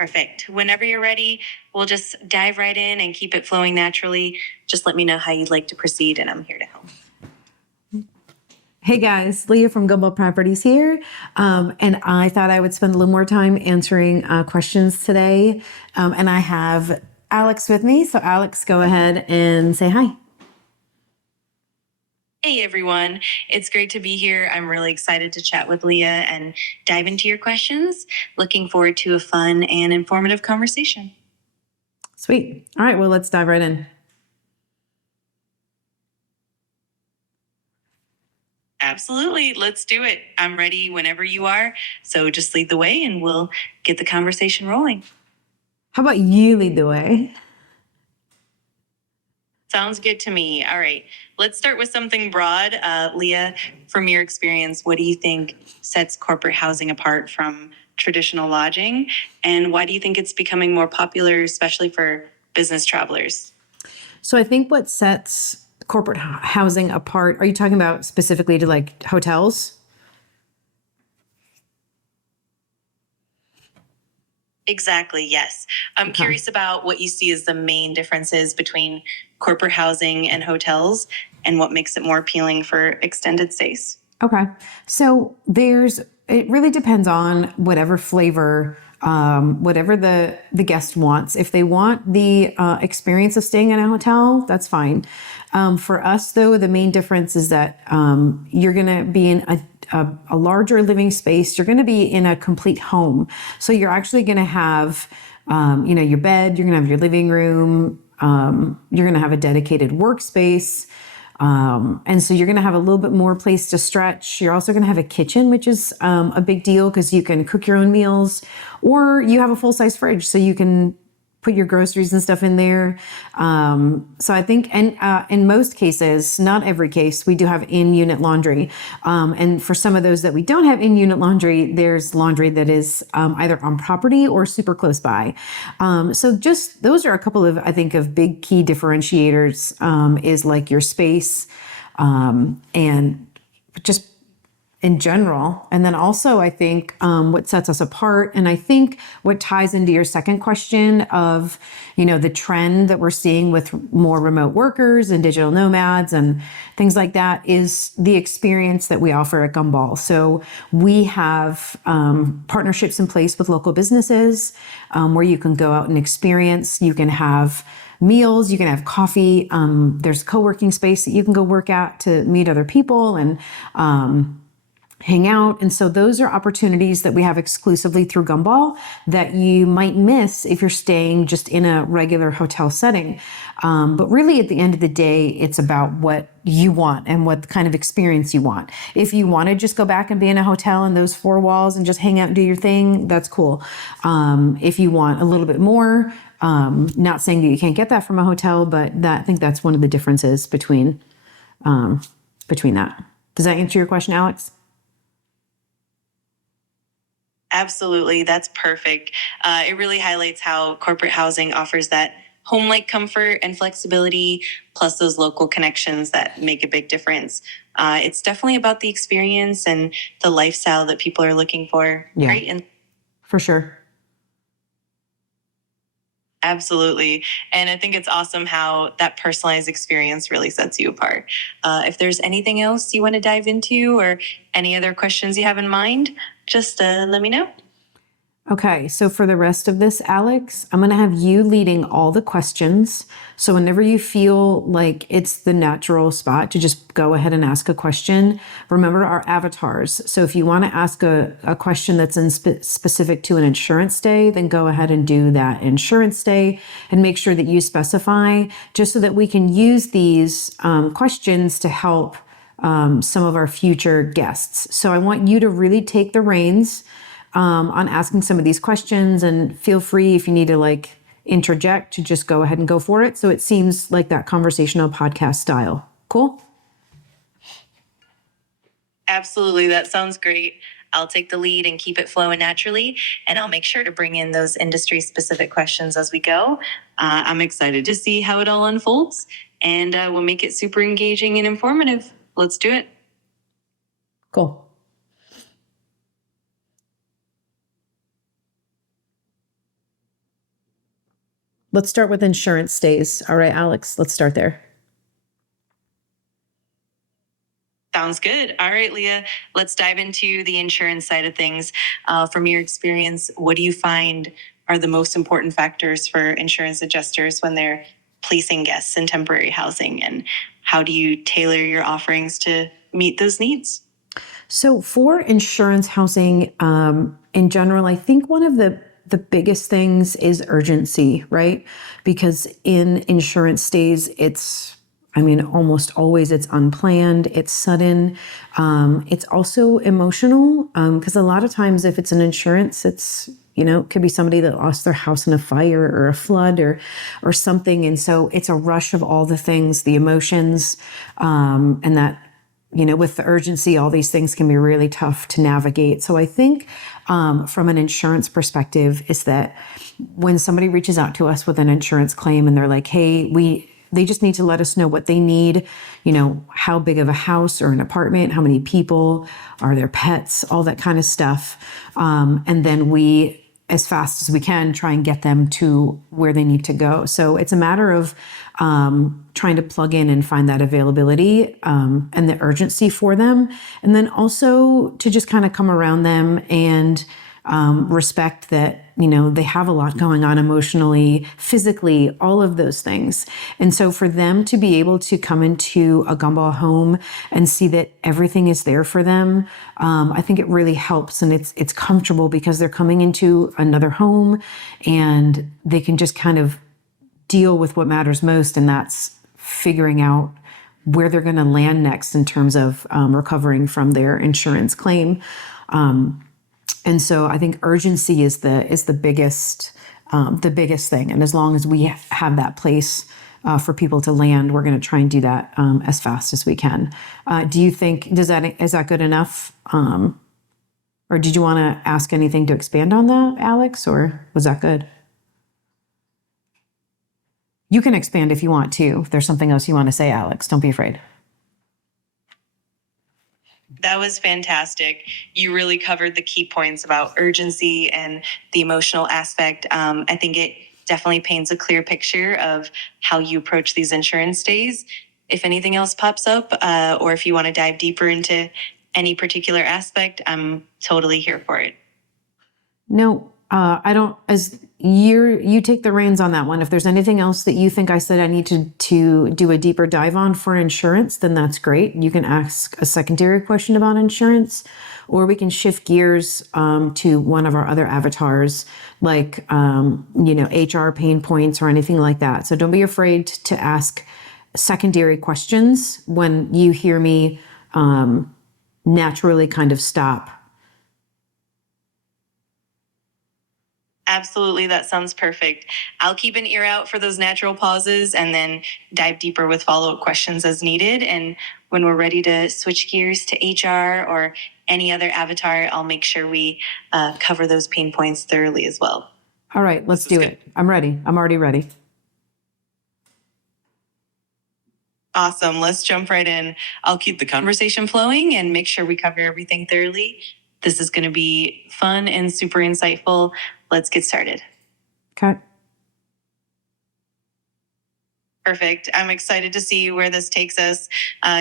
Perfect. Whenever you're ready, we'll just dive right in and keep it flowing naturally. Just let me know how you'd like to proceed, and I'm here to help. Hey guys, Leah from Gumball Properties here. And I thought I would spend a little more time answering questions today. And I have Alex with me. So Alex, go ahead and say hi. Hey everyone, it's great to be here. I'm really excited to chat with Leah and dive into your questions. Looking forward to a fun and informative conversation. Sweet. All right, well, let's dive right in. Absolutely. Let's do it. I'm ready whenever you are. So just lead the way and we'll get the conversation rolling. How about you lead the way? Sounds good to me. All right. Let's start with something broad. Leah, from your experience, what do you think sets corporate housing apart from traditional lodging? And why do you think it's becoming more popular, especially for business travelers? So I think what sets corporate housing apart, are you talking about specifically to like hotels? Exactly, yes. I'm curious about what you see as the main differences between corporate housing and hotels and what makes it more appealing for extended stays. Okay. So it really depends on whatever flavor, whatever the guest wants. If they want the experience of staying in a hotel, that's fine. For us, though, the main difference is that you're going to be in a larger living space. You're going to be in a complete home. So you're actually going to have, your bed, you're going to have your living room, you're going to have a dedicated workspace. And so you're going to have a little bit more place to stretch. You're also going to have a kitchen, which is a big deal because you can cook your own meals, or you have a full-size fridge so you can put your groceries and stuff in there. So I think, and in most cases, not every case, we do have in-unit laundry. And for some of those that we don't have in-unit laundry, there's laundry that is either on property or super close by. So just those are a couple of, I think, of big key differentiators, is like your space and just in general. And then also, I think what sets us apart, and I think what ties into your second question of, the trend that we're seeing with more remote workers and digital nomads and things like that, is the experience that we offer at Gumball. So we have partnerships in place with local businesses where you can go out and experience. You can have meals, you can have coffee. There's co-working space that you can go work at to meet other people and hang out. And so those are opportunities that we have exclusively through Gumball that you might miss if you're staying just in a regular hotel setting. But really, at the end of the day, it's about what you want and what kind of experience you want. If you want to just go back and be in a hotel in those four walls and just hang out and do your thing, that's cool. If you want a little bit more, not saying that you can't get that from a hotel, but I think that's one of the differences between that. Does that answer your question, Alex? Absolutely. That's perfect. It really highlights how corporate housing offers that home-like comfort and flexibility, plus those local connections that make a big difference. It's definitely about the experience and the lifestyle that people are looking for. Yeah, right? And for sure. Absolutely. And I think it's awesome how that personalized experience really sets you apart. If there's anything else you want to dive into or any other questions you have in mind, just let me know. Okay, so for the rest of this, Alex, I'm going to have you leading all the questions. So whenever you feel like it's the natural spot to just go ahead and ask a question, remember our avatars. So if you want to ask a question that's specific to an insurance stay, then go ahead and do that insurance stay and make sure that you specify, just so that we can use these questions to help some of our future guests. So I want you to really take the reins on asking some of these questions, and feel free if you need to interject to just go ahead and go for it. So it seems like that conversational podcast style. Cool? Absolutely. That sounds great. I'll take the lead and keep it flowing naturally, and I'll make sure to bring in those industry specific questions as we go. I'm excited to see how it all unfolds, and we'll make it super engaging and informative. Let's do it. Cool. let's start with insurance stays. All right, Alex, let's start there. Sounds good. All right, Leah, let's dive into the insurance side of things. From your experience, what do you find are the most important factors for insurance adjusters when they're placing guests in temporary housing? And how do you tailor your offerings to meet those needs? So for insurance housing, in general, I think one of the biggest things is urgency, right? Because in insurance stays, almost always it's unplanned, it's sudden. It's also emotional, because a lot of times if it's an insurance, it could be somebody that lost their house in a fire or a flood or something. And so it's a rush of all the things, the emotions, and that, with the urgency, all these things can be really tough to navigate. So I think from an insurance perspective is that when somebody reaches out to us with an insurance claim and they're like, hey, they just need to let us know what they need, how big of a house or an apartment, how many people, are there pets, all that kind of stuff. And then we, as fast as we can, try and get them to where they need to go. So it's a matter of trying to plug in and find that availability and the urgency for them. And then also to just kind of come around them and respect that, they have a lot going on emotionally, physically, all of those things. And so for them to be able to come into a Gumball home and see that everything is there for them, I think it really helps. And it's comfortable because they're coming into another home and they can just kind of deal with what matters most. And that's figuring out where they're going to land next in terms of recovering from their insurance claim. And so I think urgency is the biggest thing. And as long as we have that place for people to land, we're going to try and do that as fast as we can. Do you think is that good enough? Or did you want to ask anything to expand on that, Alex, or was that good? You can expand if you want to. If there's something else you want to say, Alex, don't be afraid. That was fantastic. You really covered the key points about urgency and the emotional aspect. I think it definitely paints a clear picture of how you approach these insurance stays. If anything else pops up, or if you want to dive deeper into any particular aspect, I'm totally here for it. No, I don't. As you take the reins on that one. If there's anything else that you think I said I need to do a deeper dive on for insurance, then that's great. You can ask a secondary question about insurance, or we can shift gears to one of our other avatars, like HR pain points or anything like that. So don't be afraid to ask secondary questions when you hear me naturally kind of stop. Absolutely. That sounds perfect. I'll keep an ear out for those natural pauses and then dive deeper with follow-up questions as needed. And when we're ready to switch gears to HR or any other avatar, I'll make sure we cover those pain points thoroughly as well. All right, let's do it. I'm ready. I'm already ready. Awesome. Let's jump right in. I'll keep the conversation flowing and make sure we cover everything thoroughly. This is going to be fun and super insightful. Let's get started. Okay. Perfect. I'm excited to see where this takes us.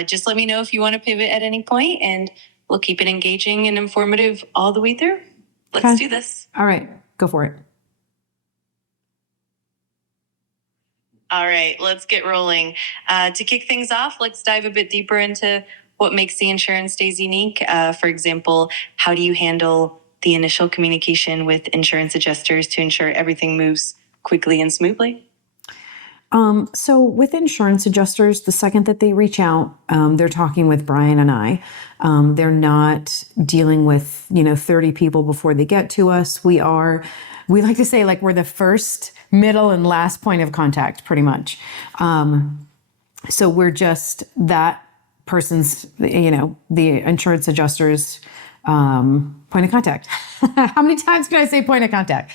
Just let me know if you want to pivot at any point, and we'll keep it engaging and informative all the way through. Let's do this. All right, go for it. All right, let's get rolling. To kick things off, let's dive a bit deeper into what makes the insurance stays unique. For example, how do you handle the initial communication with insurance adjusters to ensure everything moves quickly and smoothly? So with insurance adjusters, the second that they reach out, they're talking with Brian and I. They're not dealing with, 30 people before they get to us. We like to say we're the first, middle, and last point of contact, pretty much. So we're just that person's, the insurance adjuster's point of contact. How many times can I say point of contact?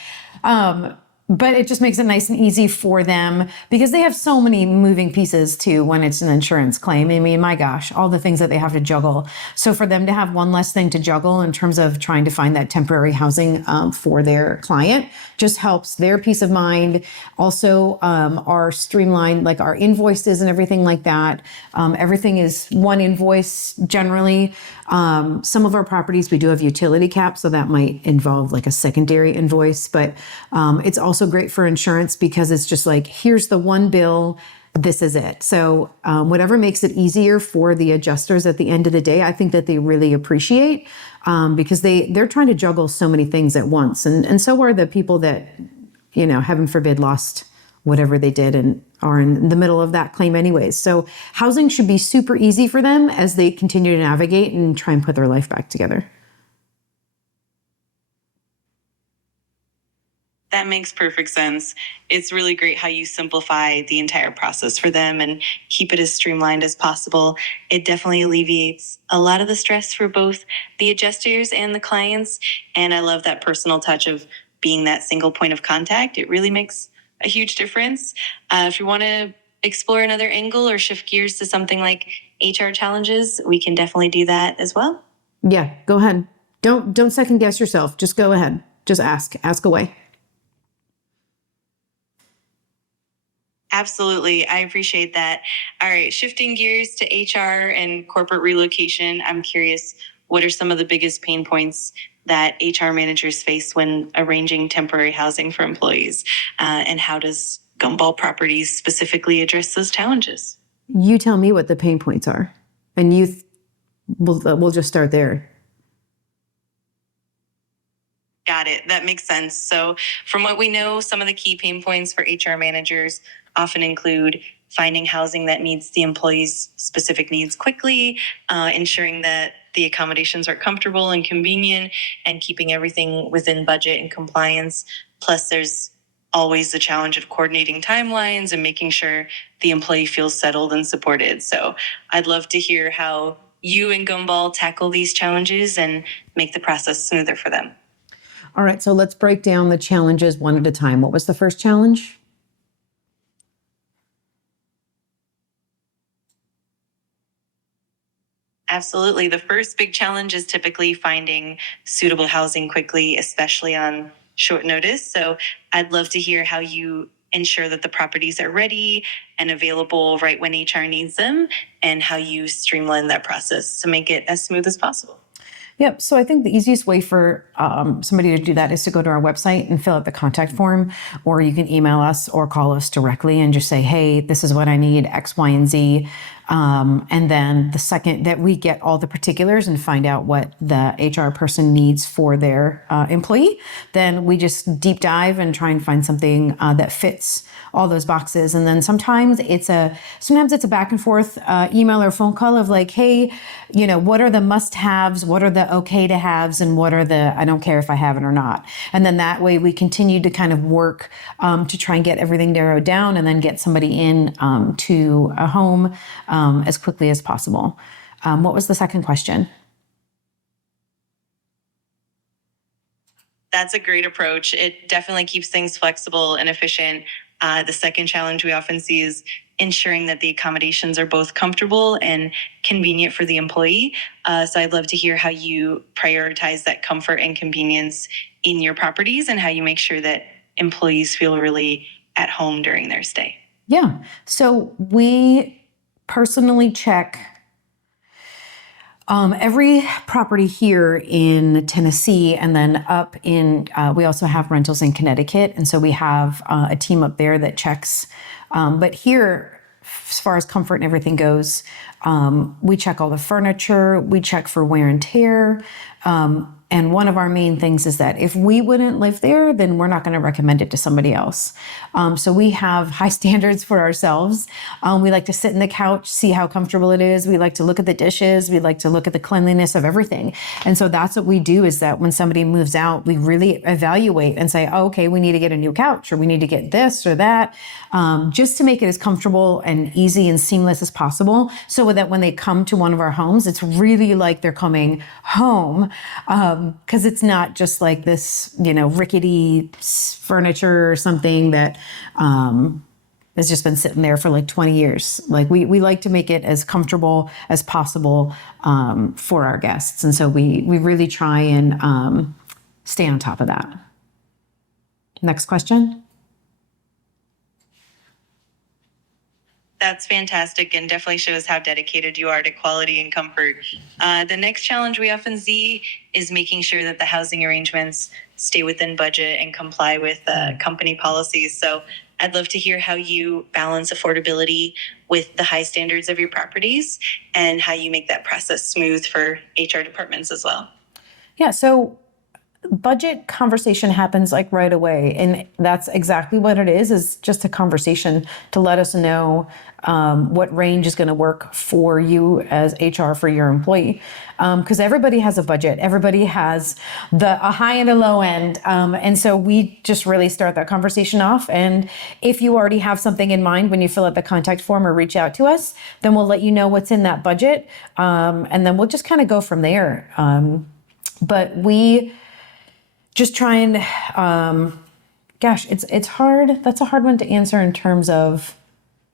but it just makes it nice and easy for them because they have so many moving pieces too when it's an insurance claim. I mean, my gosh, all the things that they have to juggle. So for them to have one less thing to juggle in terms of trying to find that temporary housing for their client just helps their peace of mind. Also, our streamlined, like our invoices and everything like that. Everything is one invoice generally. Some of our properties, we do have utility caps, so that might involve like a secondary invoice, but it's also great for insurance because it's just like, here's the one bill, this is it. So whatever makes it easier for the adjusters at the end of the day, I think that they really appreciate because they're trying to juggle so many things at once. And so are the people that, you know, heaven forbid, lost whatever they did and are in the middle of that claim anyways. So housing should be super easy for them as they continue to navigate and try and put their life back together. That makes perfect sense. It's really great how you simplify the entire process for them and keep it as streamlined as possible. It definitely alleviates a lot of the stress for both the adjusters and the clients. And I love that personal touch of being that single point of contact. It really makes a huge difference. If you want to explore another angle or shift gears to something like HR challenges, we can definitely do that as well. Yeah, go ahead. Don't second guess yourself. Just go ahead. Just ask away. Absolutely. I appreciate that. All right. Shifting gears to HR and corporate relocation. I'm curious, what are some of the biggest pain points that HR managers face when arranging temporary housing for employees? And how does Gumball Properties specifically address those challenges? You tell me what the pain points are, and we'll just start there. Got it. That makes sense. So from what we know, some of the key pain points for HR managers often include finding housing that meets the employee's specific needs quickly, ensuring that the accommodations are comfortable and convenient, and keeping everything within budget and compliance. Plus, there's always the challenge of coordinating timelines and making sure the employee feels settled and supported. So I'd love to hear how you and Gumball tackle these challenges and make the process smoother for them. All right, so let's break down the challenges one at a time. What was the first challenge? Absolutely. The first big challenge is typically finding suitable housing quickly, especially on short notice. So I'd love to hear how you ensure that the properties are ready and available right when HR needs them, and how you streamline that process to make it as smooth as possible. Yep. So I think the easiest way for somebody to do that is to go to our website and fill out the contact form, or you can email us or call us directly and just say, hey, this is what I need, X, Y, and Z. And then the second that we get all the particulars and find out what the HR person needs for their employee, then we just deep dive and try and find something that fits all those boxes. And then sometimes it's a back and forth email or phone call of like, hey, you know, what are the must-haves? What are the okay to haves? And what are the I don't care if I have it or not? And then that way we continue to kind of work to try and get everything narrowed down and then get somebody in to a home as quickly as possible. What was the second question? That's a great approach. It definitely keeps things flexible and efficient. The second challenge we often see is ensuring that the accommodations are both comfortable and convenient for the employee. So I'd love to hear how you prioritize that comfort and convenience in your properties and how you make sure that employees feel really at home during their stay. Yeah. So we personally check every property here in Tennessee, and then up in, we also have rentals in Connecticut. And so we have a team up there that checks. But here, as far as comfort and everything goes, we check all the furniture, we check for wear and tear. And one of our main things is that if we wouldn't live there, then we're not going to recommend it to somebody else. So we have high standards for ourselves. We like to sit in the couch, see how comfortable it is. We like to look at the dishes. We like to look at the cleanliness of everything. And so that's what we do, is that when somebody moves out, we really evaluate and say, oh, okay, we need to get a new couch, or we need to get this or that, just to make it as comfortable and easy and seamless as possible, so that when they come to one of our homes, it's really like they're coming home. Because it's not just like this, rickety furniture or something that has just been sitting there for like 20 years. Like we like to make it as comfortable as possible for our guests. And so we really try and stay on top of that. Next question. That's fantastic and definitely shows how dedicated you are to quality and comfort. The next challenge we often see is making sure that the housing arrangements stay within budget and comply with company policies. So I'd love to hear how you balance affordability with the high standards of your properties and how you make that process smooth for HR departments as well. Yeah, so budget conversation happens like right away. And that's exactly what it is just a conversation to let us know what range is going to work for you as HR for your employee. Because everybody has a budget. Everybody has a high and a low end. And so we just really start that conversation off. And if you already have something in mind when you fill out the contact form or reach out to us, then we'll let you know what's in that budget. And then we'll just kind of go from there. But we just try and, it's hard. That's a hard one to answer in terms of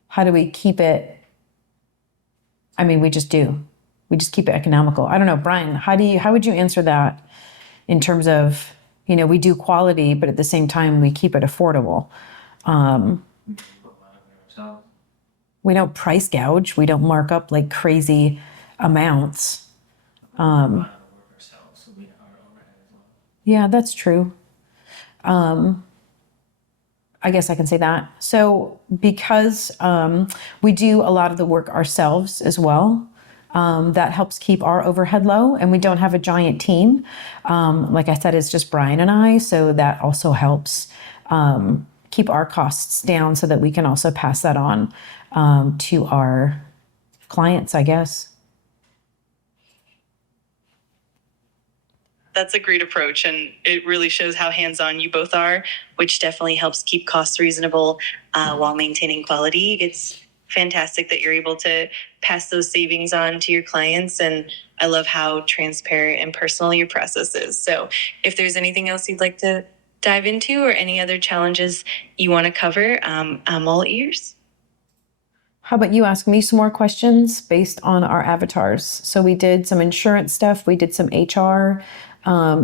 how do we keep it. I mean, we just do. We just keep it economical. I don't know, Brian, how would you answer that in terms of, we do quality, but at the same time, we keep it affordable. We don't price gouge. We don't mark up like crazy amounts. Yeah, that's true. I guess I can say that. So because we do a lot of the work ourselves as well, that helps keep our overhead low, and we don't have a giant team. Like I said, it's just Brian and I, so that also helps keep our costs down so that we can also pass that on to our clients, I guess. That's a great approach, and it really shows how hands-on you both are, which definitely helps keep costs reasonable while maintaining quality. It's fantastic that you're able to pass those savings on to your clients, and I love how transparent and personal your process is. So if there's anything else you'd like to dive into or any other challenges you want to cover, I'm all ears. How about you ask me some more questions based on our avatars? So we did some insurance stuff. We did some HR.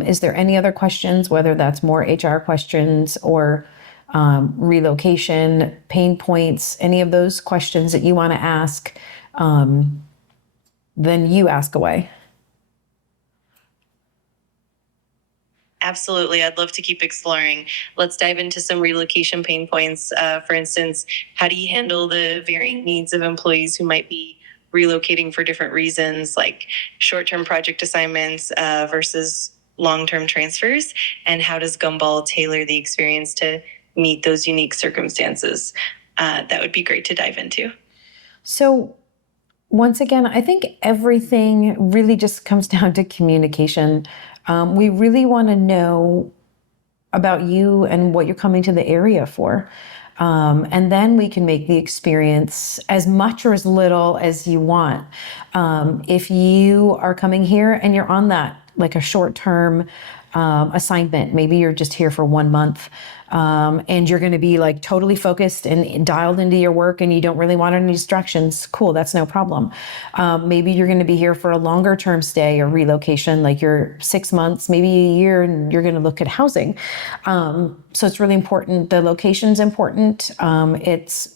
Is there any other questions, whether that's more HR questions or relocation, pain points, any of those questions that you want to ask, then you ask away. Absolutely. I'd love to keep exploring. Let's dive into some relocation pain points. For instance, how do you handle the varying needs of employees who might be relocating for different reasons, like short-term project assignments versus long-term transfers? And how does Gumball tailor the experience to meet those unique circumstances? That would be great to dive into. So once again, I think everything really just comes down to communication. We really want to know about you and what you're coming to the area for. And then we can make the experience as much or as little as you want. If you are coming here and you're on that, like a short-term assignment, maybe you're just here for 1 month, and you're going to be like totally focused and dialed into your work and you don't really want any distractions. Cool. That's no problem. Maybe you're going to be here for a longer term stay or relocation, like you're 6 months, maybe a year, and you're going to look at housing. So it's really important. The location's important. It's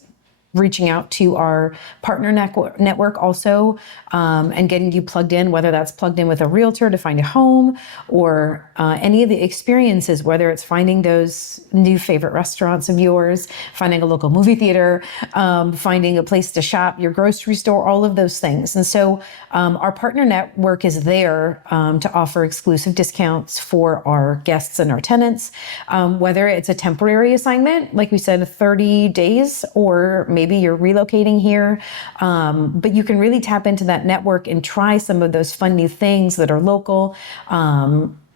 reaching out to our partner network also, and getting you plugged in, whether that's plugged in with a realtor to find a home or any of the experiences, whether it's finding those new favorite restaurants of yours, finding a local movie theater, finding a place to shop, your grocery store, all of those things. And so our partner network is there to offer exclusive discounts for our guests and our tenants, whether it's a temporary assignment, like we said, 30 days, or maybe you're relocating here, but you can really tap into that network and try some of those fun new things that are local.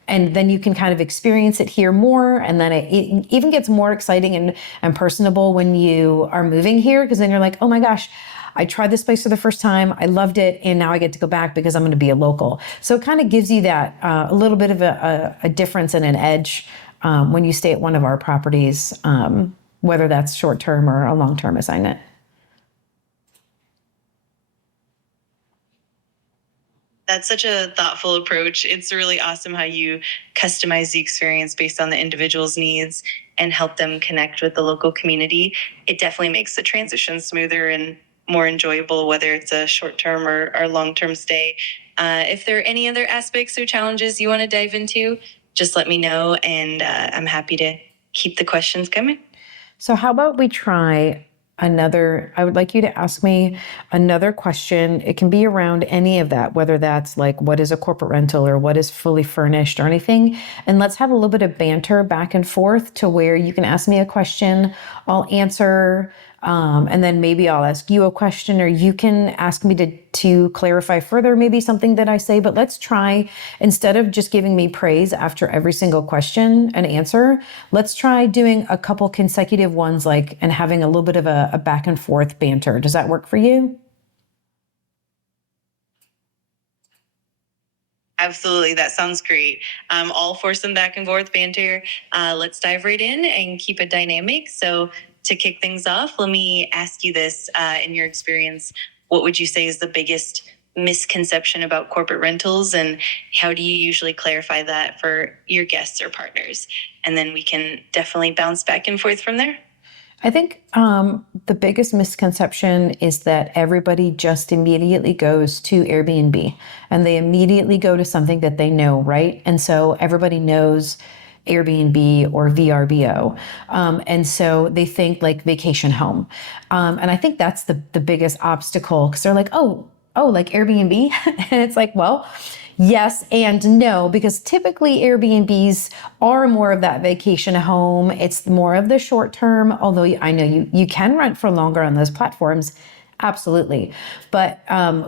And then you can kind of experience it here more. And then it even gets more exciting and personable when you are moving here, because then you're like, oh my gosh, I tried this place for the first time. I loved it. And now I get to go back because I'm going to be a local. So it kind of gives you that a little bit of a difference and an edge when you stay at one of our properties, whether that's short-term or a long-term assignment. That's such a thoughtful approach. It's really awesome how you customize the experience based on the individual's needs and help them connect with the local community. It definitely makes the transition smoother and more enjoyable, whether it's a short term or long term stay. If there are any other aspects or challenges you want to dive into, just let me know, and I'm happy to keep the questions coming. So how about we try I would like you to ask me another question. It can be around any of that, whether that's like, what is a corporate rental or what is fully furnished or anything. And let's have a little bit of banter back and forth to where you can ask me a question, I'll answer, and then maybe I'll ask you a question, or you can ask me to clarify further, maybe something that I say. But let's try, instead of just giving me praise after every single question and answer, let's try doing a couple consecutive ones, and having a little bit of a back and forth banter. Does that work for you? Absolutely. That sounds great. I'm all for some back and forth banter. Let's dive right in and keep it dynamic. So, to kick things off, let me ask you this. In your experience, what would you say is the biggest misconception about corporate rentals, and how do you usually clarify that for your guests or partners? And then we can definitely bounce back and forth from there. I think the biggest misconception is that everybody just immediately goes to Airbnb and they immediately go to something that they know, right? And so everybody knows Airbnb or VRBO. And so they think like vacation home. And I think that's the biggest obstacle, because they're like, oh, like Airbnb? And it's like, well, yes and no, because typically Airbnbs are more of that vacation home. It's more of the short term, although I know you can rent for longer on those platforms. Absolutely. But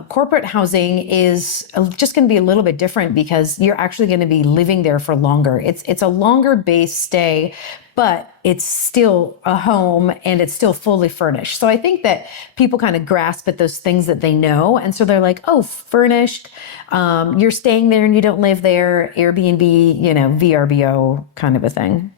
corporate housing is just going to be a little bit different, because you're actually going to be living there for longer. It's a longer base stay, but it's still a home and it's still fully furnished. So I think that people kind of grasp at those things that they know. And so they're like, oh, furnished, you're staying there and you don't live there, Airbnb, VRBO kind of a thing.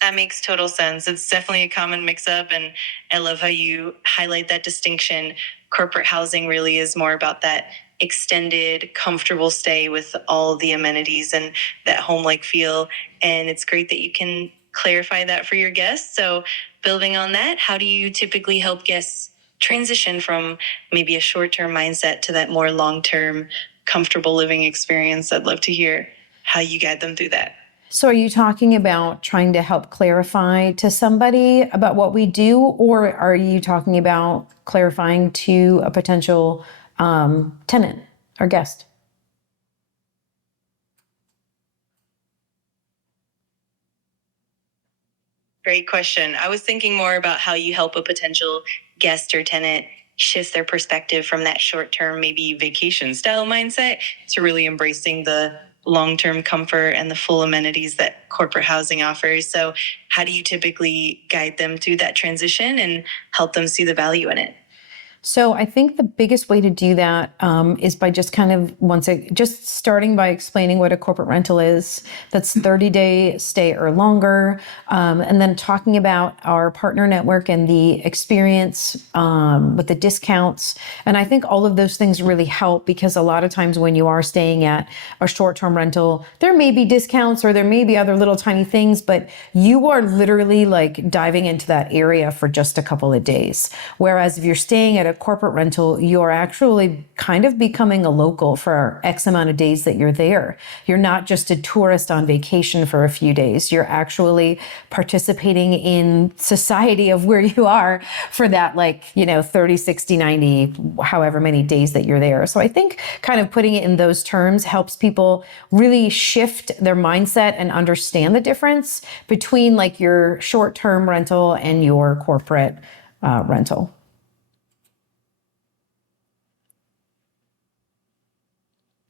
That makes total sense. It's definitely a common mix up. And I love how you highlight that distinction. Corporate housing really is more about that extended, comfortable stay with all the amenities and that home like feel. And it's great that you can clarify that for your guests. So, building on that, how do you typically help guests transition from maybe a short term mindset to that more long term, comfortable living experience? I'd love to hear how you guide them through that. So are you talking about trying to help clarify to somebody about what we do, or are you talking about clarifying to a potential tenant or guest? Great question. I was thinking more about how you help a potential guest or tenant shift their perspective from that short term, maybe vacation style mindset to really embracing the long term comfort and the full amenities that corporate housing offers. So, how do you typically guide them through that transition and help them see the value in it? So I think the biggest way to do that is by just kind of just starting by explaining what a corporate rental is. That's 30-day stay or longer, and then talking about our partner network and the experience with the discounts. And I think all of those things really help, because a lot of times when you are staying at a short-term rental, there may be discounts or there may be other little tiny things, but you are literally like diving into that area for just a couple of days. Whereas if you're staying at a corporate rental, you're actually kind of becoming a local for X amount of days that you're there. You're not just a tourist on vacation for a few days. You're actually participating in society of where you are for that 30, 60, 90, however many days that you're there. So I think kind of putting it in those terms helps people really shift their mindset and understand the difference between like your short-term rental and your corporate rental.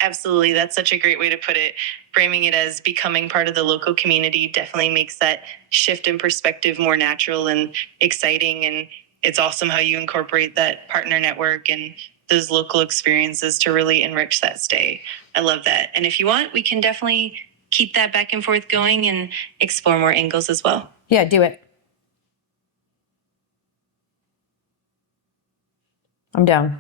Absolutely. That's such a great way to put it. Framing it as becoming part of the local community definitely makes that shift in perspective more natural and exciting. And it's awesome how you incorporate that partner network and those local experiences to really enrich that stay. I love that. And if you want, we can definitely keep that back and forth going and explore more angles as well. Yeah, do it. I'm down.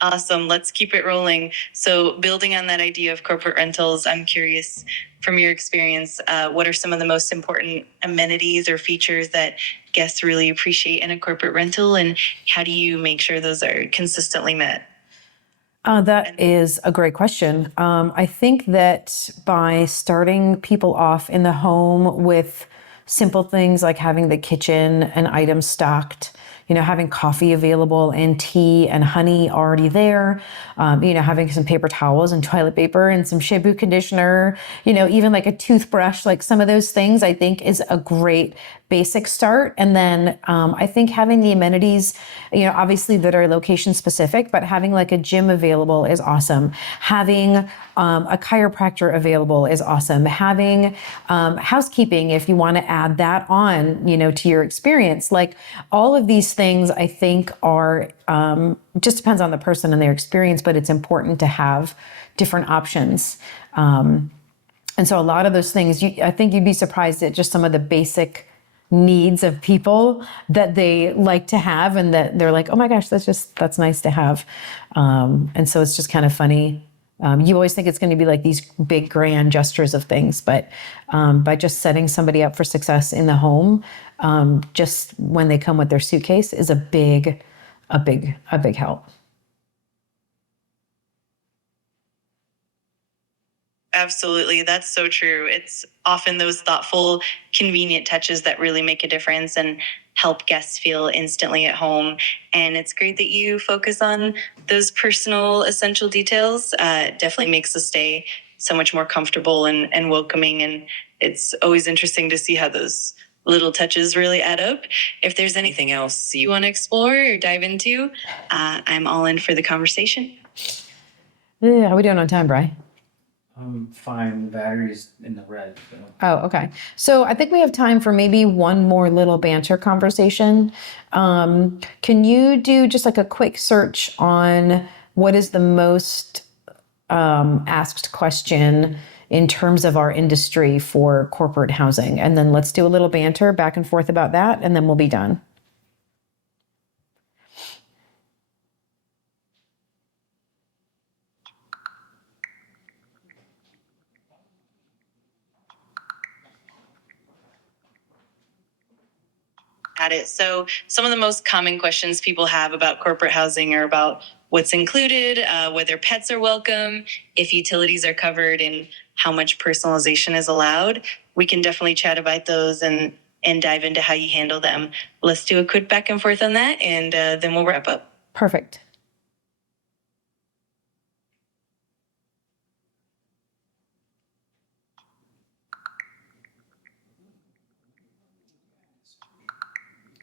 Awesome. Let's keep it rolling. So, building on that idea of corporate rentals, I'm curious from your experience, what are some of the most important amenities or features that guests really appreciate in a corporate rental? And how do you make sure those are consistently met? That is a great question. I think that by starting people off in the home with simple things like having the kitchen and items stocked, having coffee available and tea and honey already there, having some paper towels and toilet paper and some shampoo conditioner, even like a toothbrush, like some of those things I think is a great basic start. And then I think having the amenities, obviously that are location specific, but having like a gym available is awesome. Having a chiropractor available is awesome. Having housekeeping, if you want to add that on, to your experience, like all of these things I think are, just depends on the person and their experience, but it's important to have different options. And so a lot of those things, I think you'd be surprised at just some of the basic needs of people that they like to have and that they're like, oh my gosh, that's nice to have. And so it's just kind of funny. You always think it's going to be like these big grand gestures of things, but by just setting somebody up for success in the home, just when they come with their suitcase is a big help. Absolutely. That's so true. It's often those thoughtful, convenient touches that really make a difference and help guests feel instantly at home. And it's great that you focus on those personal, essential details. It definitely makes the stay so much more comfortable and welcoming. And it's always interesting to see how those little touches really add up. If there's anything else you want to explore or dive into, I'm all in for the conversation. Yeah, how are we doing on time, Bri? I'm fine. The battery's in the red. So. Oh, okay. So I think we have time for maybe one more little banter conversation. Can you do just like a quick search on what is the most asked question in terms of our industry for corporate housing? And then let's do a little banter back and forth about that, and then we'll be done. At it. So some of the most common questions people have about corporate housing are about what's included, whether pets are welcome, if utilities are covered, and how much personalization is allowed. We can definitely chat about those and dive into how you handle them. Let's do a quick back and forth on that, and then we'll wrap up. Perfect.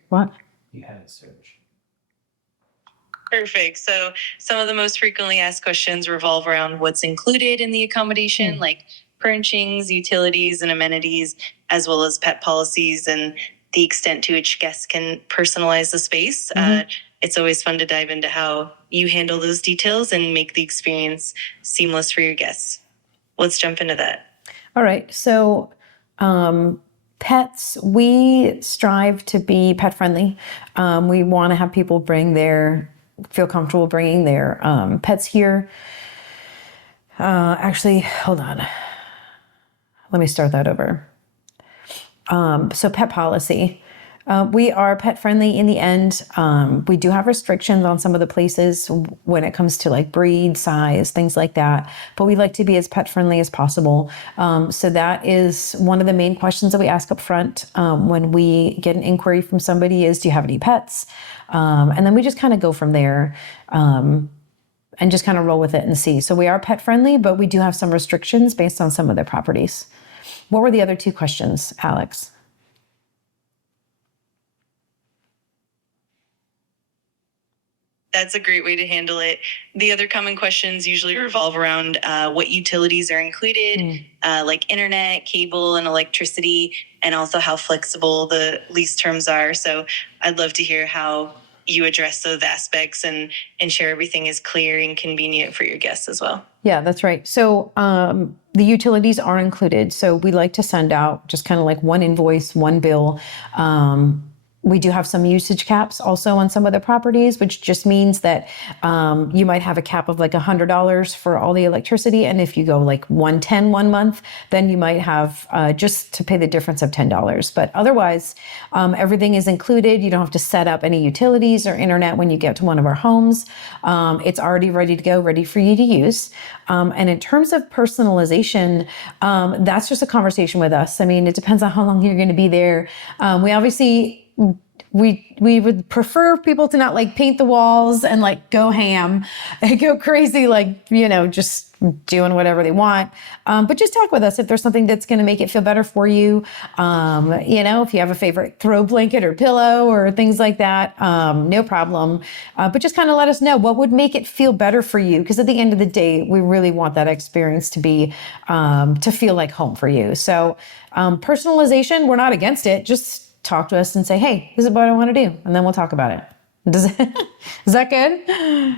What? You had it searched. Perfect. So some of the most frequently asked questions revolve around what's included in the accommodation, like furnishings, utilities, and amenities, as well as pet policies and the extent to which guests can personalize the space. It's always fun to dive into how you handle those details and make the experience seamless for your guests. Let's jump into that. All right. So pets, we strive to be pet friendly. We want to have people feel comfortable bringing their pets here. Actually, hold on. Let me start that over. So pet policy. We are pet friendly in the end. We do have restrictions on some of the places when it comes to like breed, size, things like that. But we like to be as pet friendly as possible. So that is one of the main questions that we ask up front when we get an inquiry from somebody is, do you have any pets? And then we just kind of go from there and just kind of roll with it and see. So we are pet friendly, but we do have some restrictions based on some of their properties. What were the other two questions, Alex? That's a great way to handle it. The other common questions usually revolve around what utilities are included, like internet, cable, and electricity, and also how flexible the lease terms are. So I'd love to hear how you address those aspects and ensure everything is clear and convenient for your guests as well. Yeah, that's right. So the utilities are included. So we like to send out just kind of like one invoice, one bill. We do have some usage caps also on some of the properties, which just means that you might have a cap of like $100 for all the electricity. And if you go like 110 one month, then you might have just to pay the difference of $10. But otherwise, everything is included. You don't have to set up any utilities or internet when you get to one of our homes. It's already ready to go, ready for you to use. And in terms of personalization, that's just a conversation with us. I mean, it depends on how long you're going to be there. We obviously we would prefer people to not like paint the walls and like go ham and go crazy, like, you know, just doing whatever they want. But just talk with us if there's something that's going to make it feel better for you. You know, if you have a favorite throw blanket or pillow or things like that, no problem. But just kind of let us know what would make it feel better for you. Because at the end of the day, we really want that experience to be, to feel like home for you. So personalization, we're not against it. Just talk to us and say, hey, this is what I want to do. And then we'll talk about it. Is that good?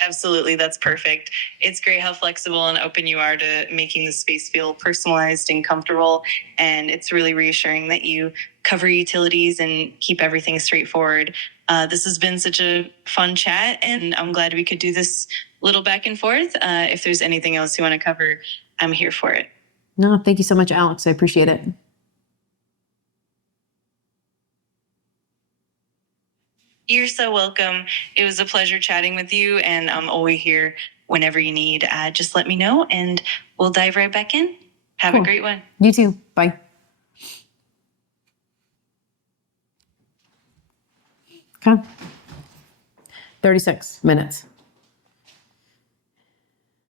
Absolutely, that's perfect. It's great how flexible and open you are to making the space feel personalized and comfortable. And it's really reassuring that you cover utilities and keep everything straightforward. This has been such a fun chat, and I'm glad we could do this little back and forth. If there's anything else you want to cover, I'm here for it. No, thank you so much, Alex. I appreciate it. You're so welcome. It was a pleasure chatting with you, and I'm always here whenever you need. Just let me know, and we'll dive right back in. Have a great one. You too. Bye. Okay. 36 minutes.